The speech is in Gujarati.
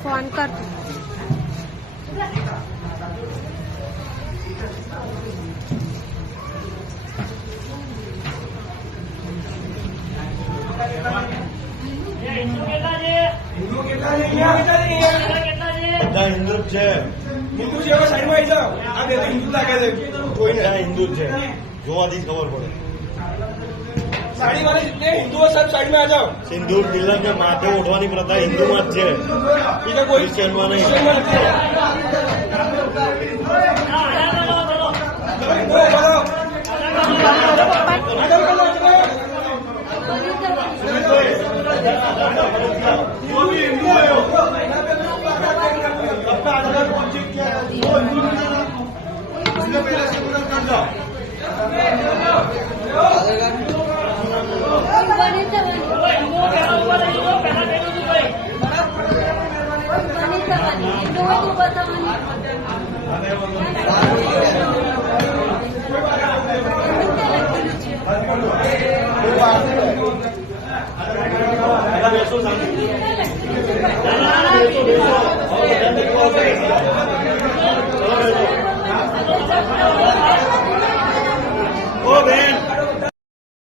फोन कर हिंदू છે હિન્દુ છે સાઈડમાં આવી જાઓ આ બે હિન્દુ લાગે છે કોઈ ને હિન્દુ છે જોવાથી ખબર પડે સાડી વાળા जितने हिंदू है सब साइड में आ जाओ સિંદૂર તિલક ને માથે ઓઢવાની પ્રથા હિન્દુમાં જ છે બીજા કોઈ ક્રિશ્ચિયનમાં નહીં जो भी हिंदू है सबका आधार कार्ड चेक किया वो हिंदू इसलिए पहले से पूरा कर जाओ બેસો